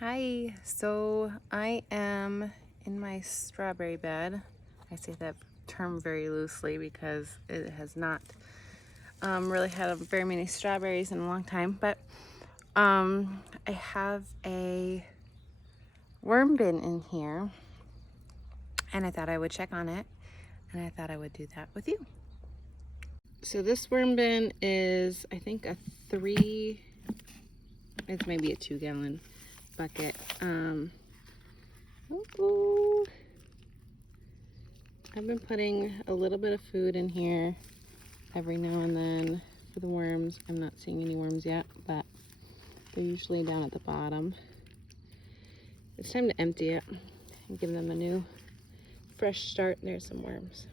Hi, so I am in my strawberry bed. I say that term very loosely because it has not really had very many strawberries in a long time, but I have a worm bin in here and I thought I would check on it and I thought I would do that with you. So this worm bin is, I think, it's maybe a 2-gallon bucket. I've been putting a little bit of food in here every now and then for the worms. I'm not seeing any worms yet, but they're usually down at the bottom. It's time to empty it and give them a new fresh start. There's some worms.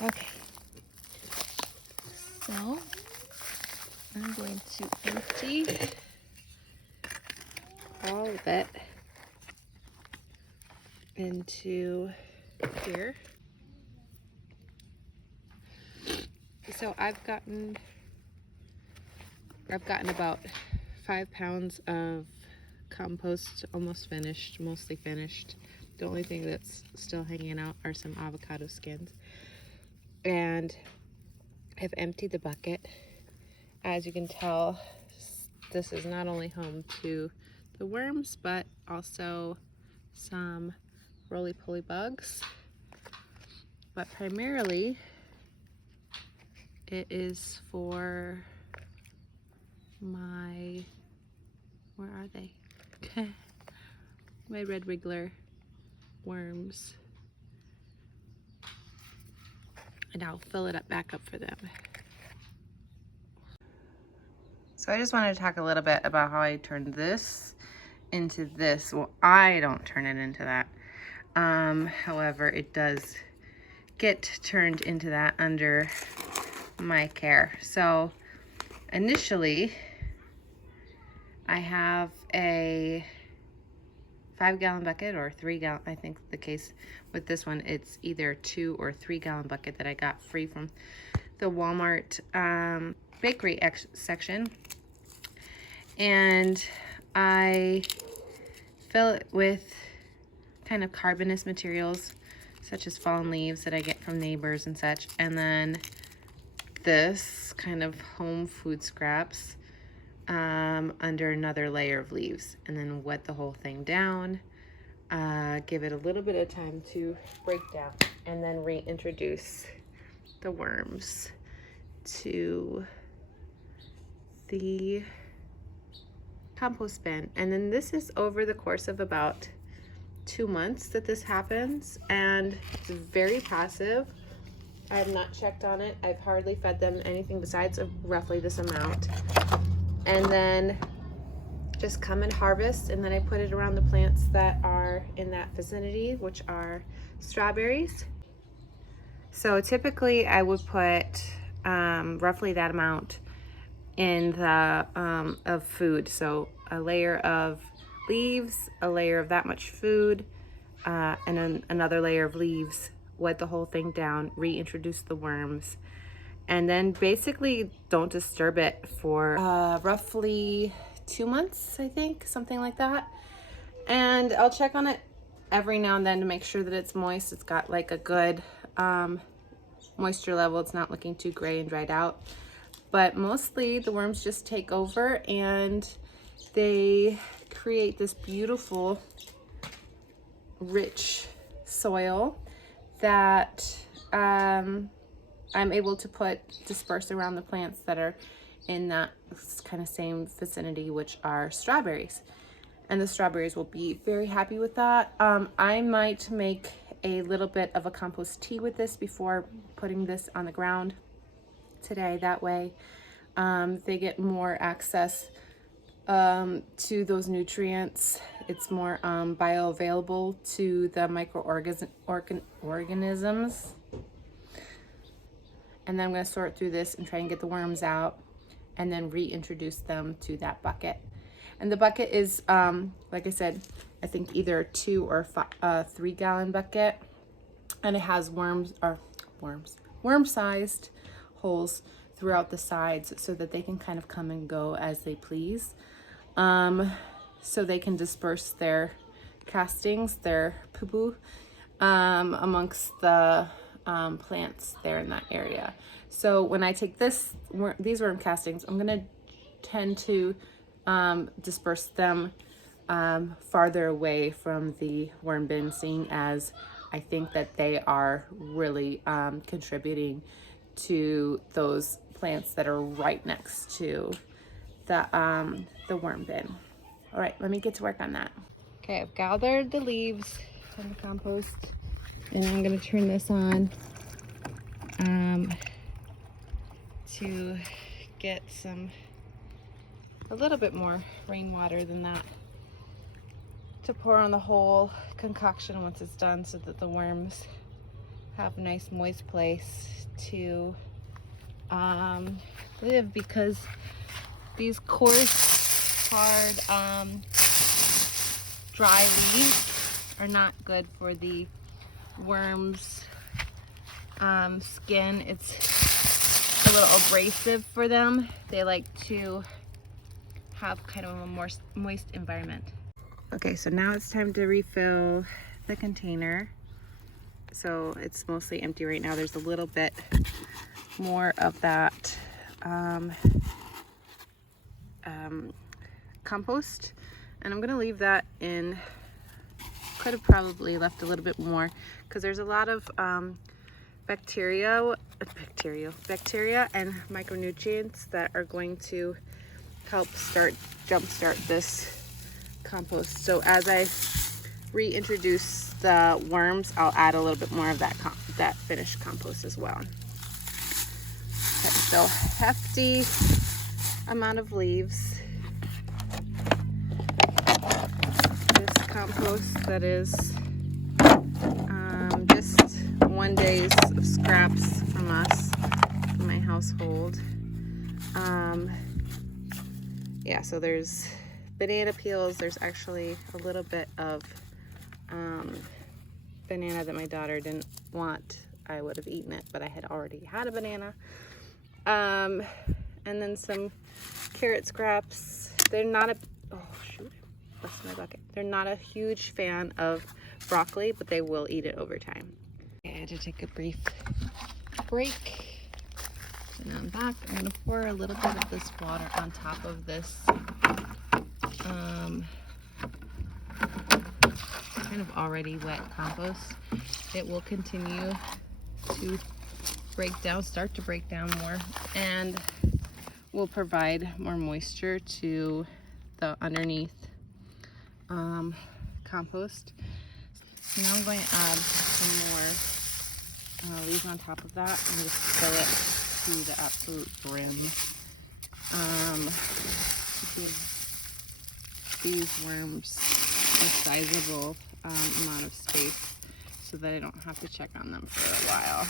Okay, so I'm going to empty all of it into here. So I've gotten about 5 pounds of compost, almost finished, mostly finished. The only thing that's still hanging out are some avocado skins. And I've emptied the bucket. As you can tell, this is not only home to the worms, but also some roly-poly bugs. But primarily, it is for my, where are they? My red wiggler worms. And I'll fill it up back up for them. So I just wanted to talk a little bit about how I turned this into this. Well, I don't turn it into that. However, it does get turned into that under my care. So initially, I have a 5-gallon bucket or 3-gallon. I think the case with this one, it's either 2 or 3-gallon bucket that I got free from the Walmart bakery section. And I fill it with kind of carbonous materials such as fallen leaves that I get from neighbors and such, and then this kind of home food scraps under another layer of leaves, and then wet the whole thing down, give it a little bit of time to break down, and then reintroduce the worms to the compost bin. And then this is over the course of about 2 months that this happens, and it's very passive. I have not checked on it. I've hardly fed them anything besides roughly this amount. And then just come and harvest, and then I put it around the plants that are in that vicinity, which are strawberries. So typically I would put roughly that amount in the of food. So a layer of leaves, a layer of that much food, and then another layer of leaves, wet the whole thing down, reintroduce the worms, and then basically don't disturb it for roughly 2 months, I think, something like that. And I'll check on it every now and then to make sure that it's moist. It's got like a good moisture level. It's not looking too gray and dried out. But mostly the worms just take over and they create this beautiful, rich soil that I'm able to disperse around the plants that are in that kind of same vicinity, which are strawberries. And the strawberries will be very happy with that. I might make a little bit of a compost tea with this before putting this on the ground today. That way they get more access to those nutrients. It's more bioavailable to the microorganisms. And then I'm going to sort through this and try and get the worms out and then reintroduce them to that bucket. And the bucket is, like I said, I think either a 2 or 3-gallon bucket. And it has worm-sized holes throughout the sides so that they can kind of come and go as they please. So they can disperse their castings, their poo-poo, amongst the plants there in that area. So when I take these worm castings, I'm gonna tend to disperse them farther away from the worm bin, seeing as I think that they are really contributing to those plants that are right next to the worm bin. All right, let me get to work on that. Okay, I've gathered the leaves from the compost, and I'm gonna turn this on to get a little bit more rainwater than that to pour on the whole concoction once it's done, so that the worms have a nice moist place to live, because these coarse, hard, dry leaves are not good for the worms' skin. It's a little abrasive for them. They like to have kind of a more moist environment. Okay, so now it's time to refill the container. So it's mostly empty right now. There's a little bit more of that compost, and I'm gonna leave that in. Could have probably left a little bit more, because there's a lot of bacteria and micronutrients that are going to help jumpstart this compost. So as I reintroduce the worms, I'll add a little bit more of that finished compost as well. Okay, so hefty amount of leaves. This compost that is just one day's of scraps from us, from my household. Yeah, so there's banana peels. There's actually a little bit of banana that my daughter didn't want. I would have eaten it, but I had already had a banana. And then some carrot scraps. They're not busted my bucket. They're not a huge fan of broccoli, but they will eat it over time. Okay, I had to take a brief break. So now I'm back. I'm gonna pour a little bit of this water on top of this kind of already wet compost. It will continue to start to break down more, and will provide more moisture to the underneath compost. So now I'm going to add some more leaves on top of that and just fill it to the absolute brim to give these worms a sizable amount of space, so that I don't have to check on them for a while.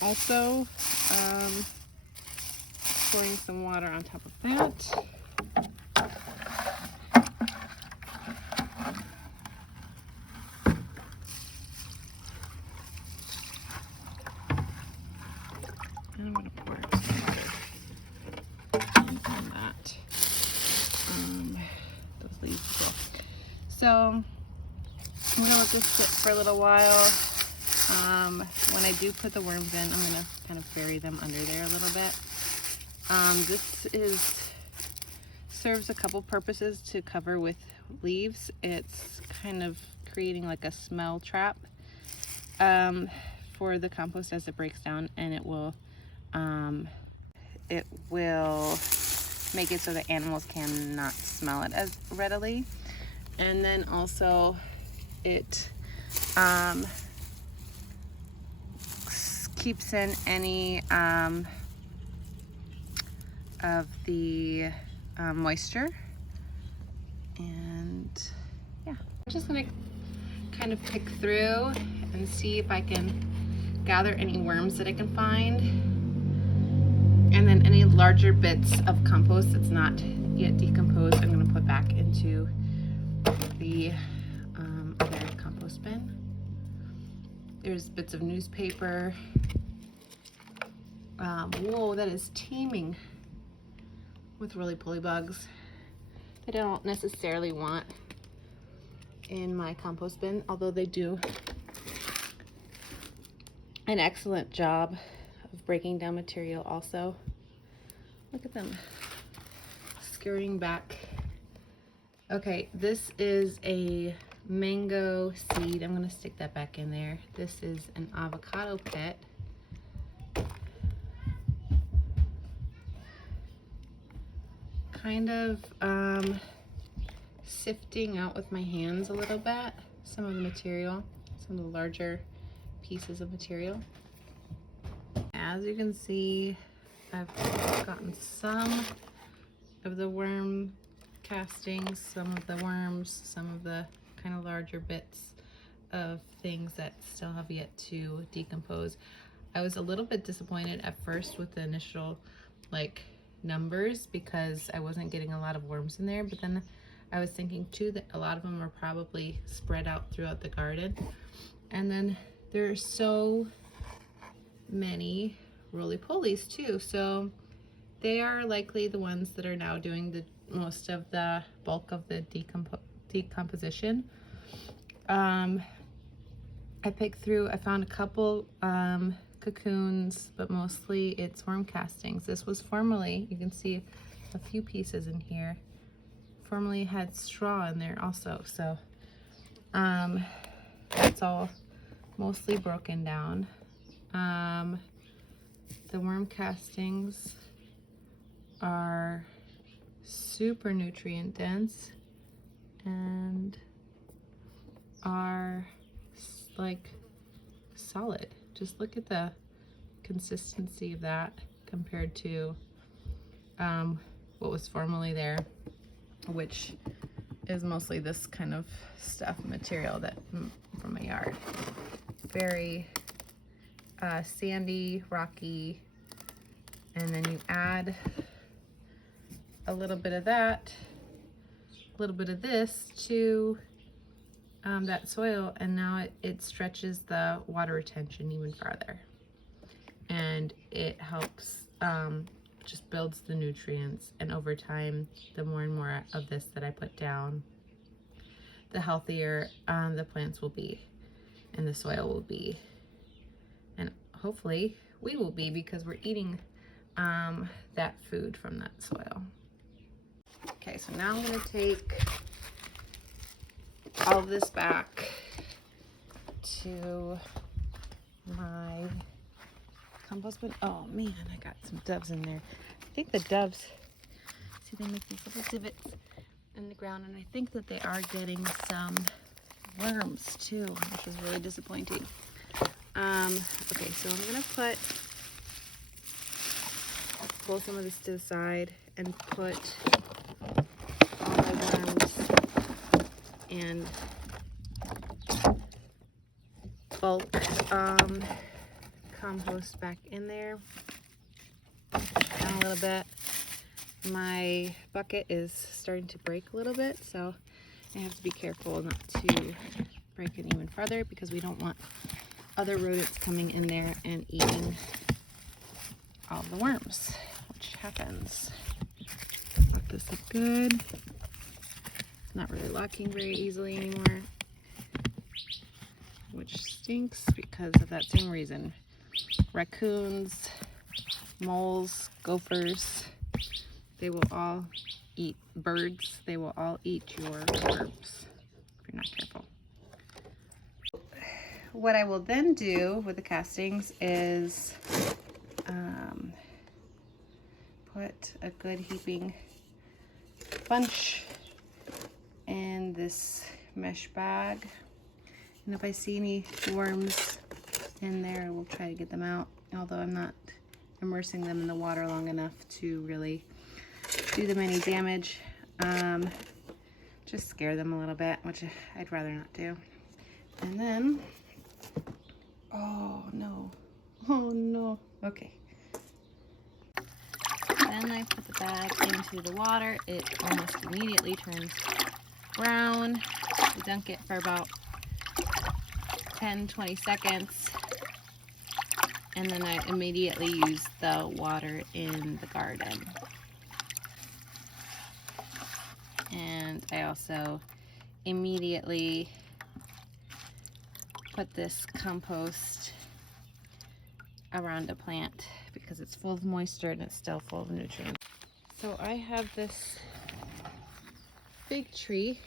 Also, pouring some water on top of that. And I'm going to pour some water on that. Those leaves as well. So I'm going to let this sit for a little while. When I do put the worms in, I'm going to kind of bury them under there a little bit. This serves a couple purposes to cover with leaves. It's kind of creating like a smell trap for the compost as it breaks down, and it will make it so that animals cannot smell it as readily. And then also it keeps in any of the moisture. And yeah, I'm just gonna kind of pick through and see if I can gather any worms that I can find, and then any larger bits of compost that's not yet decomposed, I'm gonna put back into the other compost bin. There's bits of newspaper whoa, that is teeming with roly-poly bugs that I don't necessarily want in my compost bin, although they do an excellent job of breaking down material also. Look at them scurrying back. Okay, this is a mango seed. I'm gonna stick that back in there. This is an avocado pit. Kind of sifting out with my hands a little bit some of the material, some of the larger pieces of material. As you can see, I've gotten some of the worm castings, some of the worms, some of the kind of larger bits of things that still have yet to decompose. I was a little bit disappointed at first with the initial numbers because I wasn't getting a lot of worms in there, but then I was thinking too that a lot of them are probably spread out throughout the garden. And then there are so many roly-polies too, so they are likely the ones that are now doing the most of the bulk of the decomposition. I found a couple cocoons, but mostly it's worm castings. This was formerly, you can see a few pieces in here, formerly had straw in there also, so it's all mostly broken down. The worm castings are super nutrient dense and are solid. Just look at the consistency of that compared to what was formerly there, which is mostly this kind of stuff, material that from my yard. Very sandy, rocky, and then you add a little bit of that, a little bit of this to that soil, and now it stretches the water retention even farther, and it helps just builds the nutrients. And over time, the more and more of this that I put down, the healthier the plants will be and the soil will be, and hopefully we will be, because we're eating that food from that soil. Okay, so now I'm going to take all of this back to my compost bin. Oh man, I got some doves in there. I think the doves, see, they make these little divots in the ground, and I think that they are getting some worms too, which is really disappointing. Okay, so I'm gonna pull some of this to the side and put all my worms and bulk compost back in there. Down a little bit. My bucket is starting to break a little bit, so I have to be careful not to break it even farther, because we don't want other rodents coming in there and eating all the worms, which happens. Lock this up good. It's not really locking very easily anymore, which stinks because of that same reason. Raccoons, moles, gophers, they will all eat birds. They will all eat your worms if you're not careful. What I will then do with the castings is put a good heaping bunch in this mesh bag. And if I see any worms in there, I will try to get them out, although I'm not immersing them in the water long enough to really do them any damage. Just scare them a little bit, which I'd rather not do. And then, oh no, okay. Then I put the bag into the water. It almost immediately turns brown. I dunk it for about 10-20 seconds, And then I immediately use the water in the garden. And I also immediately put this compost around a plant because it's full of moisture and it's still full of nutrients. So I have this fig tree,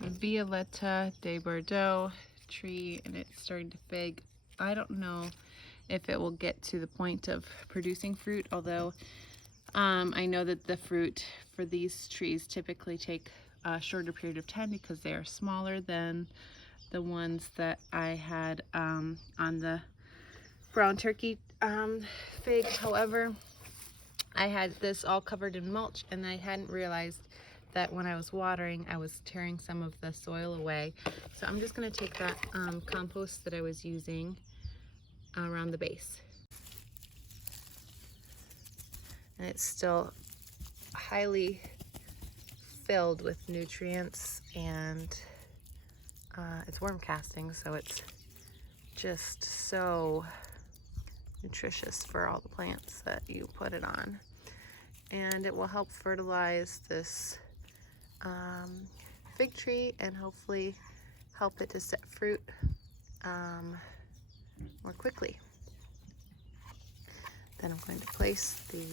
Violetta de Bordeaux tree, and it's starting to fig. I don't know if it will get to the point of producing fruit, although I know that the fruit for these trees typically take a shorter period of time because they are smaller than the ones that I had on the brown turkey fig. However, I had this all covered in mulch, and I hadn't realized that when I was watering, I was tearing some of the soil away. So I'm just going to take that compost that I was using around the base. And it's still highly filled with nutrients, and it's worm casting, so it's just so nutritious for all the plants that you put it on. And it will help fertilize this fig tree and hopefully help it to set fruit more quickly. Then I'm going to place the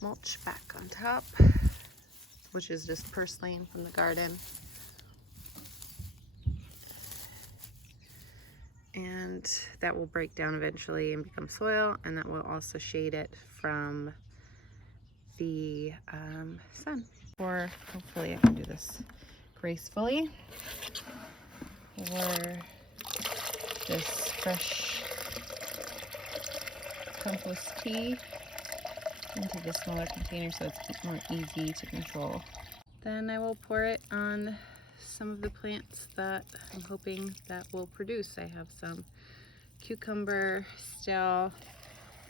mulch back on top, which is just purslane from the garden. And that will break down eventually and become soil, and that will also shade it from the sun. Or hopefully I can do this gracefully. Or this fresh compost tea into the smaller container so it's more easy to control. Then I will pour it on some of the plants that I'm hoping that will produce. I have some cucumber still,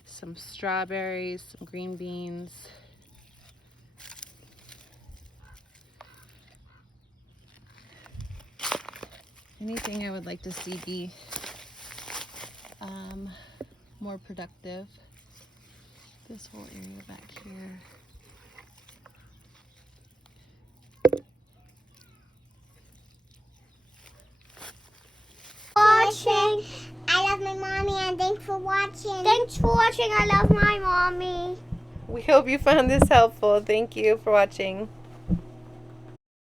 some strawberries, some green beans. Anything I would like to see be more productive. This whole area back here. Watching. I love my mommy, and thanks for watching. Thanks for watching. I love my mommy. We hope you found this helpful. Thank you for watching.